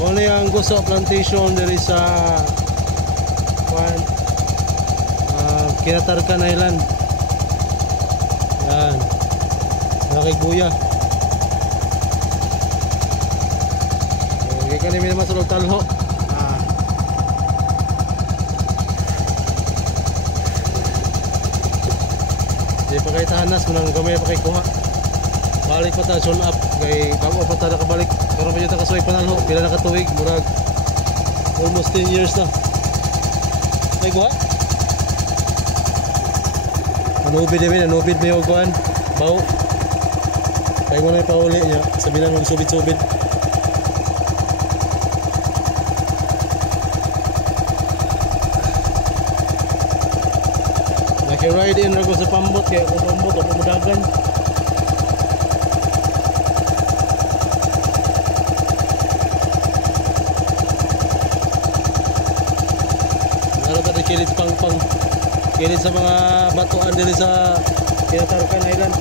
Kung ano yung gusto plantation diri sa Kinatarkan Island. Yan. Nakikbuya. Okay, kanimi naman sa talho. Di pa kay tahanas, munang gamay pa kay kuha. Balik pa ta, sun up. Kay bago pa ta nakabalik. Karon pa yun ta kasuway panalho. Pila na katuig, murag almost 10 years na. May kuha? Anubid din, anubid may hukuhan. Bau. Kaya mo na ipauli niya. Sabi lang magsubid-subid. Naki-ride in ako sa pambot. Kaya kung pambot ako madagan. Naroon tayo kilid pang-pang. Kilid sa mga batuan dito sa Kinatarkan Island.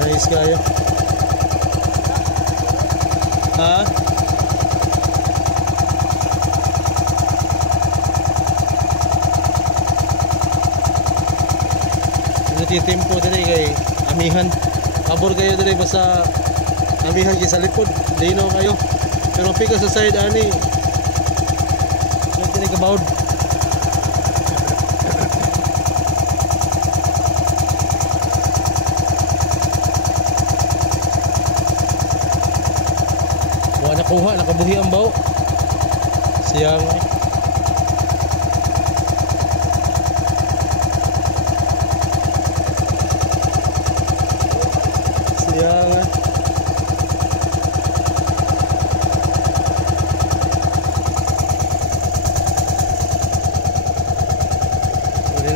Nice kayo. Ha? Nagtitimpo dito kay amihan. Abor kayo dito basta amihan kayo sa likod. Lino kayo. Pero pika sa side ani. Hindi kabawd. Wala nakuha, nakabuhi ang baw. Siyang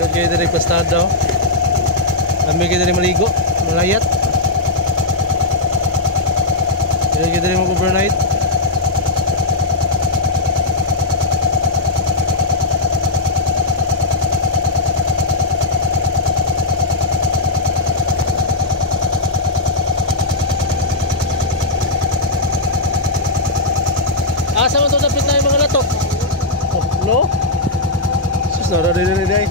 kayo dari pastado. Kami kayo dari maligo, malayat. Kayo dari mag-overnight. Asa mo ito napit na yung mga latok? Oh, no? Sus, naraday.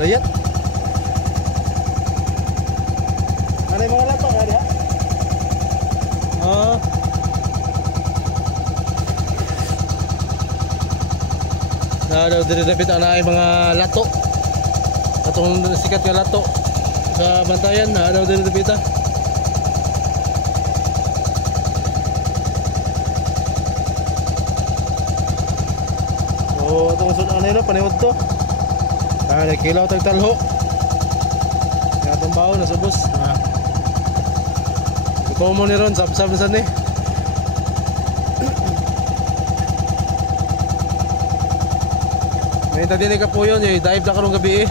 Layat. Ano yung mga latok ha diha? Daw dinapit na ay mga lato. Atong sikat nga lato sa bantayan na daw dinapit. Oh, atong sud ano no paniwad to. Nagkilaw tagtalho. Kaya itong baho na subos. Ito mo ni ron, sab-sab na saan eh. May tadi ka po yun, dive na karong gabi eh.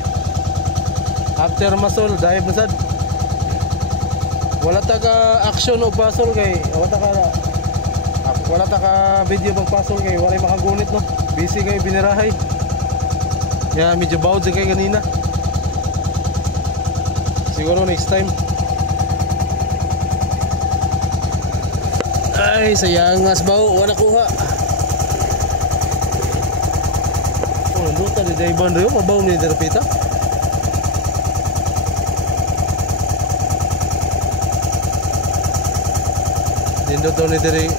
After muscle, dive na sad. Wala ta ka action o puzzle kay wala ta ka video pag puzzle kay wala makagunit no. Busy kay binirahay. Kaya medyo bawd din kayo kanina. Siguro next time. Ay, sayang as baw, wala kuha. Oh, nanduta ni Dayban rin, mabaw ni Derpita. Nindot daw ni Dere,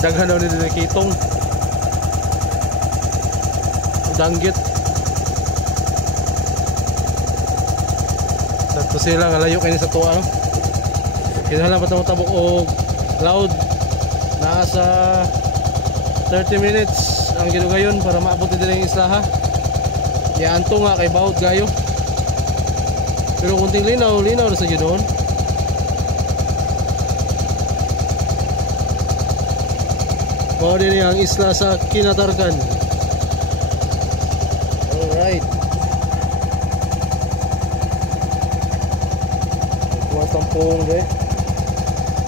daghan daw ni Dere Kitong. Danggit. Ito sila nga layo kayo sa tuwa no? Kinahalang patamot-tabok o loud. Nasa 30 minutes ang ginugayon para maabot nila yung islaha. Yaanto nga kay bawod gayo. Pero kunting linaw na sa ginoon. Bawod din ang isla sa Kinatarkan. Alright. Tampung deh.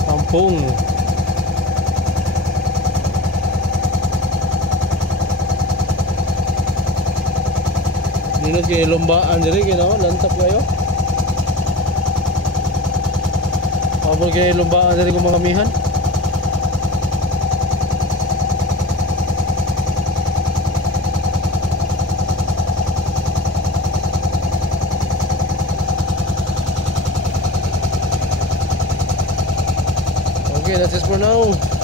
Tampung. Ninot kayo lombaan diri kino, lantap kayo. Amo kay lumbaan diri ko mga mihan. Okay, that's it for now.